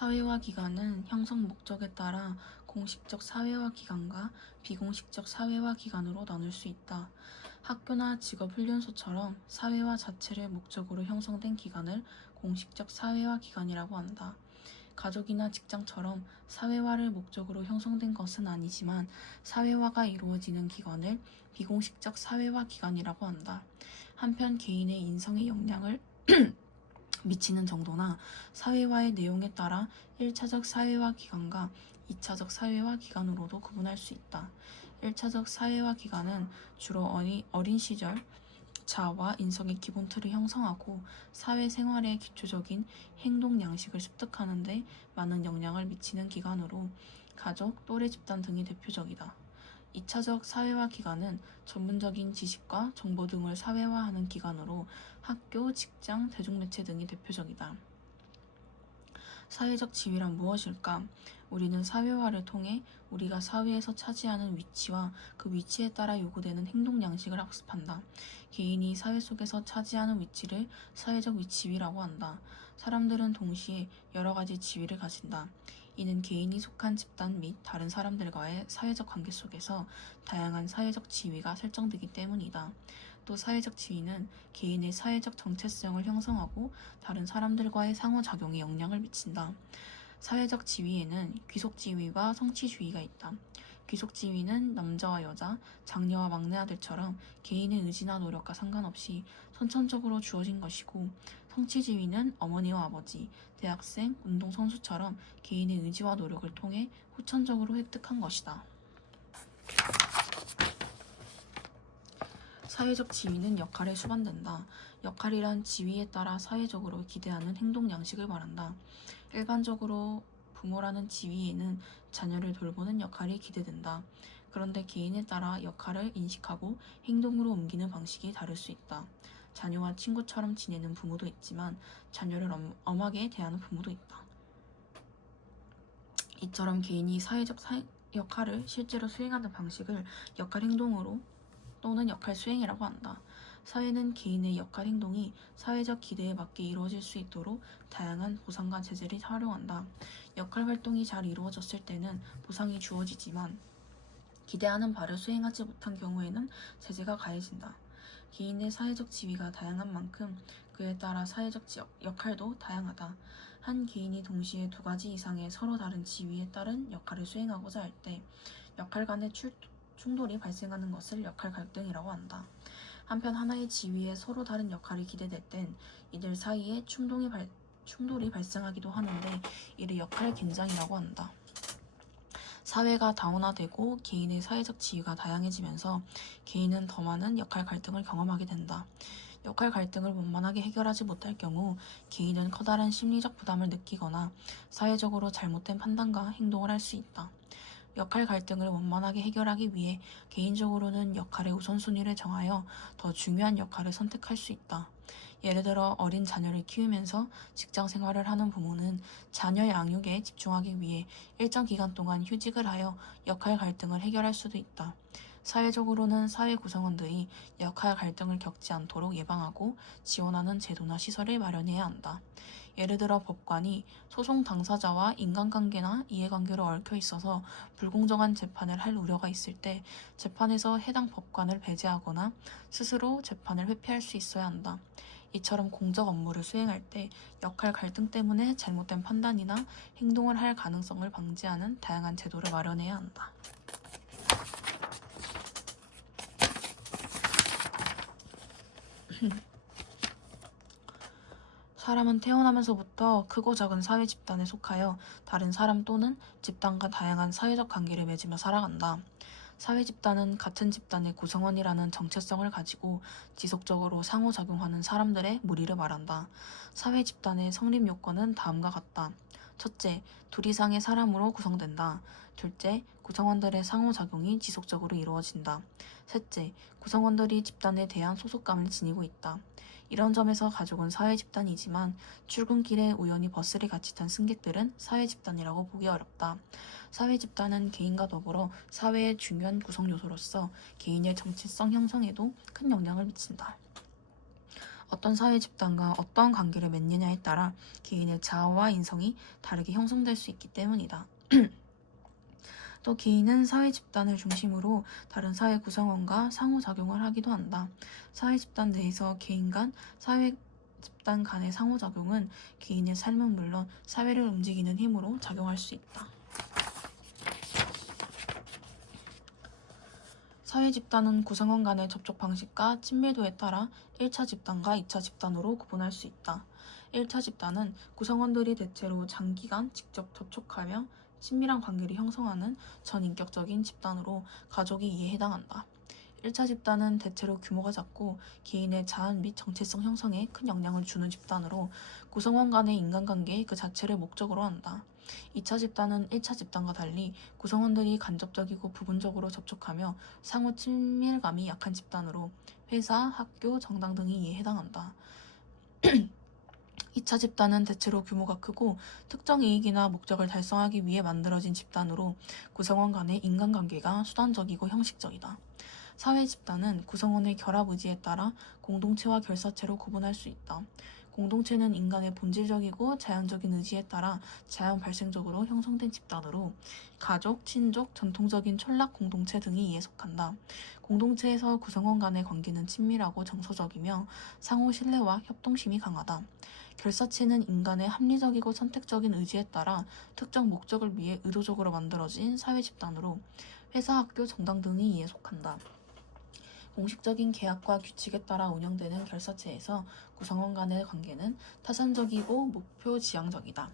사회화 기관은 형성 목적에 따라 공식적 사회화 기관과 비공식적 사회화 기관으로 나눌 수 있다. 학교나 직업훈련소처럼 사회화 자체를 목적으로 형성된 기관을 공식적 사회화 기관이라고 한다. 가족이나 직장처럼 사회화를 목적으로 형성된 것은 아니지만 사회화가 이루어지는 기관을 비공식적 사회화 기관이라고 한다. 한편 개인의 인성에 영향을 미치는 정도나 사회화의 내용에 따라 1차적 사회화 기관과 2차적 사회화 기관으로도 구분할 수 있다. 1차적 사회화 기관은 주로 어린 시절 자아와 인성의 기본 틀을 형성하고 사회생활의 기초적인 행동 양식을 습득하는 데 많은 영향을 미치는 기관으로 가족, 또래 집단 등이 대표적이다. 2차적 사회화 기관은 전문적인 지식과 정보 등을 사회화하는 기관으로 학교, 직장, 대중매체 등이 대표적이다. 사회적 지위란 무엇일까? 우리는 사회화를 통해 우리가 사회에서 차지하는 위치와 그 위치에 따라 요구되는 행동 양식을 학습한다. 개인이 사회 속에서 차지하는 위치를 사회적 지위라고 한다. 사람들은 동시에 여러 가지 지위를 가진다. 이는 개인이 속한 집단 및 다른 사람들과의 사회적 관계 속에서 다양한 사회적 지위가 설정되기 때문이다. 또 사회적 지위는 개인의 사회적 정체성을 형성하고 다른 사람들과의 상호작용에 영향을 미친다. 사회적 지위에는 귀속 지위와 성취 지위가 있다. 귀속 지위는 남자와 여자, 장녀와 막내 아들처럼 개인의 의지나 노력과 상관없이 선천적으로 주어진 것이고, 성취 지위는 어머니와 아버지, 대학생, 운동선수처럼 개인의 의지와 노력을 통해 후천적으로 획득한 것이다. 사회적 지위는 역할에 수반된다. 역할이란 지위에 따라 사회적으로 기대하는 행동 양식을 말한다. 일반적으로 부모라는 지위에는 자녀를 돌보는 역할이 기대된다. 그런데 개인에 따라 역할을 인식하고 행동으로 옮기는 방식이 다를 수 있다. 자녀와 친구처럼 지내는 부모도 있지만 자녀를 엄하게 대하는 부모도 있다. 이처럼 개인이 사회적 역할을 실제로 수행하는 방식을 역할 행동으로 또는 역할 수행이라고 한다. 사회는 개인의 역할 행동이 사회적 기대에 맞게 이루어질 수 있도록 다양한 보상과 제재를 활용한다. 역할 활동이 잘 이루어졌을 때는 보상이 주어지지만 기대하는 바를 수행하지 못한 경우에는 제재가 가해진다. 개인의 사회적 지위가 다양한 만큼 그에 따라 사회적 역할도 다양하다. 한 개인이 동시에 두 가지 이상의 서로 다른 지위에 따른 역할을 수행하고자 할 때 역할 간의 충돌이 발생하는 것을 역할 갈등이라고 한다. 한편 하나의 지위에 서로 다른 역할이 기대될 땐 이들 사이에 충돌이 발생하기도 하는데 이를 역할 긴장이라고 한다. 사회가 다원화되고 개인의 사회적 지위가 다양해지면서 개인은 더 많은 역할 갈등을 경험하게 된다. 역할 갈등을 원만하게 해결하지 못할 경우 개인은 커다란 심리적 부담을 느끼거나 사회적으로 잘못된 판단과 행동을 할 수 있다. 역할 갈등을 원만하게 해결하기 위해 개인적으로는 역할의 우선순위를 정하여 더 중요한 역할을 선택할 수 있다. 예를 들어 어린 자녀를 키우면서 직장 생활을 하는 부모는 자녀 양육에 집중하기 위해 일정 기간 동안 휴직을 하여 역할 갈등을 해결할 수도 있다. 사회적으로는 사회 구성원들이 역할 갈등을 겪지 않도록 예방하고 지원하는 제도나 시설을 마련해야 한다. 예를 들어 법관이 소송 당사자와 인간관계나 이해관계로 얽혀 있어서 불공정한 재판을 할 우려가 있을 때 재판에서 해당 법관을 배제하거나 스스로 재판을 회피할 수 있어야 한다. 이처럼 공적 업무를 수행할 때 역할 갈등 때문에 잘못된 판단이나 행동을 할 가능성을 방지하는 다양한 제도를 마련해야 한다. 사람은 태어나면서부터 크고 작은 사회 집단에 속하여 다른 사람 또는 집단과 다양한 사회적 관계를 맺으며 살아간다. 사회 집단은 같은 집단의 구성원이라는 정체성을 가지고 지속적으로 상호작용하는 사람들의 무리를 말한다. 사회 집단의 성립 요건은 다음과 같다. 첫째, 둘 이상의 사람으로 구성된다. 둘째, 구성원들의 상호작용이 지속적으로 이루어진다. 셋째, 구성원들이 집단에 대한 소속감을 지니고 있다. 이런 점에서 가족은 사회 집단이지만 출근길에 우연히 버스를 같이 탄 승객들은 사회 집단이라고 보기 어렵다. 사회 집단은 개인과 더불어 사회의 중요한 구성 요소로서 개인의 정체성 형성에도 큰 영향을 미친다. 어떤 사회 집단과 어떤 관계를 맺느냐에 따라 개인의 자아와 인성이 다르게 형성될 수 있기 때문이다. 또 개인은 사회 집단을 중심으로 다른 사회 구성원과 상호작용을 하기도 한다. 사회 집단 내에서 개인 간, 사회 집단 간의 상호작용은 개인의 삶은 물론 사회를 움직이는 힘으로 작용할 수 있다. 사회 집단은 구성원 간의 접촉 방식과 친밀도에 따라 1차 집단과 2차 집단으로 구분할 수 있다. 1차 집단은 구성원들이 대체로 장기간 직접 접촉하며 친밀한 관계를 형성하는 전인격적인 집단으로 가족이 이에 해당한다. 1차 집단은 대체로 규모가 작고 개인의 자은 및 정체성 형성에 큰 영향을 주는 집단으로 구성원 간의 인간관계 그 자체를 목적으로 한다. 2차 집단은 1차 집단과 달리 구성원들이 간접적이고 부분적으로 접촉하며 상호 친밀감이 약한 집단으로 회사, 학교, 정당 등이 이에 해당한다. 2차 집단은 대체로 규모가 크고 특정 이익이나 목적을 달성하기 위해 만들어진 집단으로 구성원 간의 인간관계가 수단적이고 형식적이다. 사회 집단은 구성원의 결합 의지에 따라 공동체와 결사체로 구분할 수 있다. 공동체는 인간의 본질적이고 자연적인 의지에 따라 자연 발생적으로 형성된 집단으로 가족, 친족, 전통적인 촌락 공동체 등이 이에 속한다. 공동체에서 구성원 간의 관계는 친밀하고 정서적이며 상호 신뢰와 협동심이 강하다. 결사체는 인간의 합리적이고 선택적인 의지에 따라 특정 목적을 위해 의도적으로 만들어진 사회 집단으로 회사, 학교, 정당 등이 이에 속한다. 공식적인 계약과 규칙에 따라 운영되는 결사체에서 구성원 간의 관계는 타산적이고 목표 지향적이다.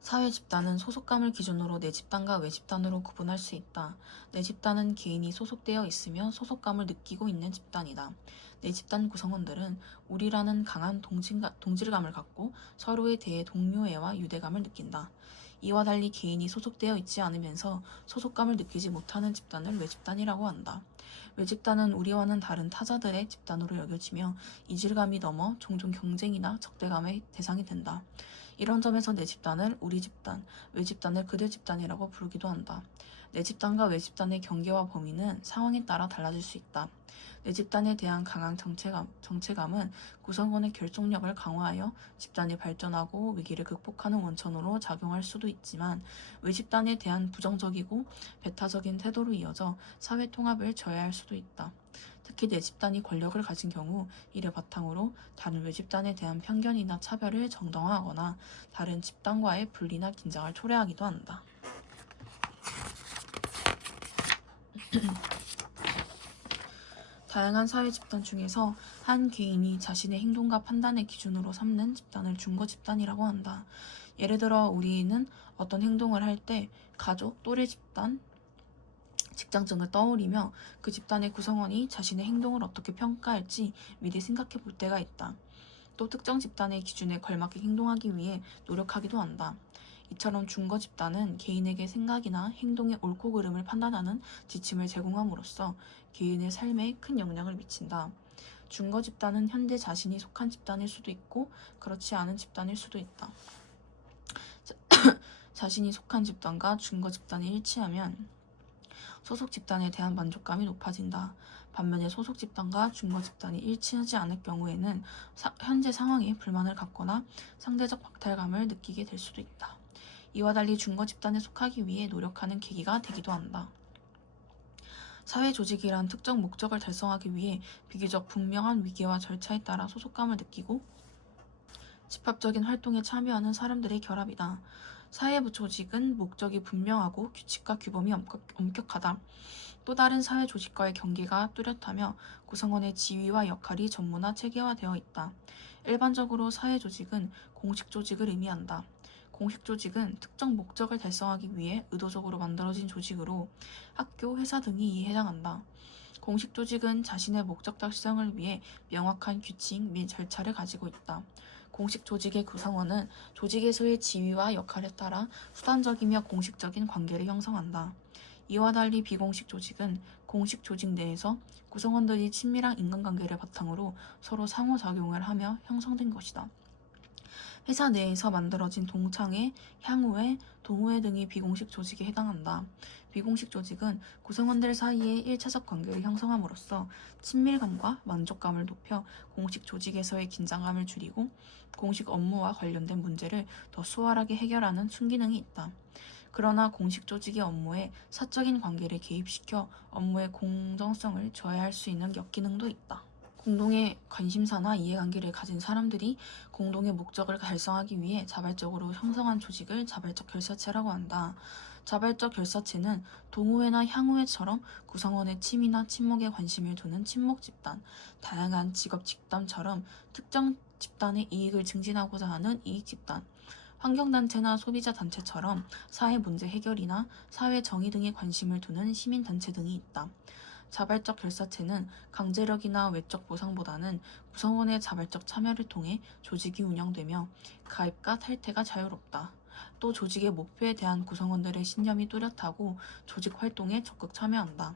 사회 집단은 소속감을 기준으로 내 집단과 외 집단으로 구분할 수 있다. 내 집단은 개인이 소속되어 있으며 소속감을 느끼고 있는 집단이다. 내 집단 구성원들은 우리라는 강한 동질감을 갖고 서로에 대해 동료애와 유대감을 느낀다. 이와 달리 개인이 소속되어 있지 않으면서 소속감을 느끼지 못하는 집단을 외집단이라고 한다. 외집단은 우리와는 다른 타자들의 집단으로 여겨지며 이질감이 넘어 종종 경쟁이나 적대감의 대상이 된다. 이런 점에서 내 집단을 우리 집단, 외 집단을 그들 집단이라고 부르기도 한다. 내 집단과 외 집단의 경계와 범위는 상황에 따라 달라질 수 있다. 내 집단에 대한 강한 정체감은 구성원의 결속력을 강화하여 집단이 발전하고 위기를 극복하는 원천으로 작용할 수도 있지만 외 집단에 대한 부정적이고 배타적인 태도로 이어져 사회 통합을 저해할 수도 있다. 특히 내 집단이 권력을 가진 경우 이를 바탕으로 다른 외 집단에 대한 편견이나 차별을 정당화하거나 다른 집단과의 분리나 긴장을 초래하기도 한다. 다양한 사회 집단 중에서 한 개인이 자신의 행동과 판단의 기준으로 삼는 집단을 중거 집단이라고 한다. 예를 들어 우리는 어떤 행동을 할 때 가족, 또래 집단, 직장 등을 떠올리며 그 집단의 구성원이 자신의 행동을 어떻게 평가할지 미리 생각해 볼 때가 있다. 또 특정 집단의 기준에 걸맞게 행동하기 위해 노력하기도 한다. 이처럼 중거 집단은 개인에게 생각이나 행동의 옳고 그름을 판단하는 지침을 제공함으로써 개인의 삶에 큰 영향을 미친다. 중거 집단은 현재 자신이 속한 집단일 수도 있고 그렇지 않은 집단일 수도 있다. 자신이 속한 집단과 중거 집단이 일치하면 소속 집단에 대한 만족감이 높아진다. 반면에 소속 집단과 중거 집단이 일치하지 않을 경우에는 현재 상황에 불만을 갖거나 상대적 박탈감을 느끼게 될 수도 있다. 이와 달리 중거 집단에 속하기 위해 노력하는 계기가 되기도 한다. 사회 조직이란 특정 목적을 달성하기 위해 비교적 분명한 위계와 절차에 따라 소속감을 느끼고 집합적인 활동에 참여하는 사람들의 결합이다. 사회 조직은 목적이 분명하고 규칙과 규범이 엄격하다. 또 다른 사회 조직과의 경계가 뚜렷하며 구성원의 지위와 역할이 전문화 체계화되어 있다. 일반적으로 사회 조직은 공식 조직을 의미한다. 공식 조직은 특정 목적을 달성하기 위해 의도적으로 만들어진 조직으로 학교, 회사 등이 이에 해당한다. 공식 조직은 자신의 목적 달성을 위해 명확한 규칙 및 절차를 가지고 있다. 공식 조직의 구성원은 조직에서의 지위와 역할에 따라 수단적이며 공식적인 관계를 형성한다. 이와 달리 비공식 조직은 공식 조직 내에서 구성원들이 친밀한 인간관계를 바탕으로 서로 상호작용을 하며 형성된 것이다. 회사 내에서 만들어진 동창회, 향후회, 동호회 등이 비공식 조직에 해당한다. 비공식 조직은 구성원들 사이의 1차적 관계를 형성함으로써 친밀감과 만족감을 높여 공식 조직에서의 긴장감을 줄이고 공식 업무와 관련된 문제를 더 수월하게 해결하는 순기능이 있다. 그러나 공식 조직의 업무에 사적인 관계를 개입시켜 업무의 공정성을 저해할 수 있는 역기능도 있다. 공동의 관심사나 이해관계를 가진 사람들이 공동의 목적을 달성하기 위해 자발적으로 형성한 조직을 자발적 결사체라고 한다. 자발적 결사체는 동호회나 향후회처럼 구성원의 취미나 친목에 관심을 두는 친목 집단, 다양한 직업 집단처럼 특정 집단의 이익을 증진하고자 하는 이익 집단, 환경단체나 소비자단체처럼 사회 문제 해결이나 사회 정의 등에 관심을 두는 시민단체 등이 있다. 자발적 결사체는 강제력이나 외적 보상보다는 구성원의 자발적 참여를 통해 조직이 운영되며 가입과 탈퇴가 자유롭다. 또 조직의 목표에 대한 구성원들의 신념이 뚜렷하고 조직 활동에 적극 참여한다.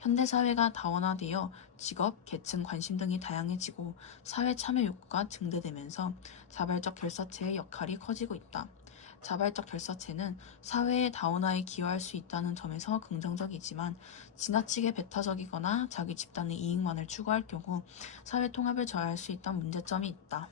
현대사회가 다원화되어 직업, 계층, 관심 등이 다양해지고 사회 참여 욕구가 증대되면서 자발적 결사체의 역할이 커지고 있다. 자발적 결사체는 사회의 다원화에 기여할 수 있다는 점에서 긍정적이지만 지나치게 배타적이거나 자기 집단의 이익만을 추구할 경우 사회 통합을 저해할 수 있다는 문제점이 있다.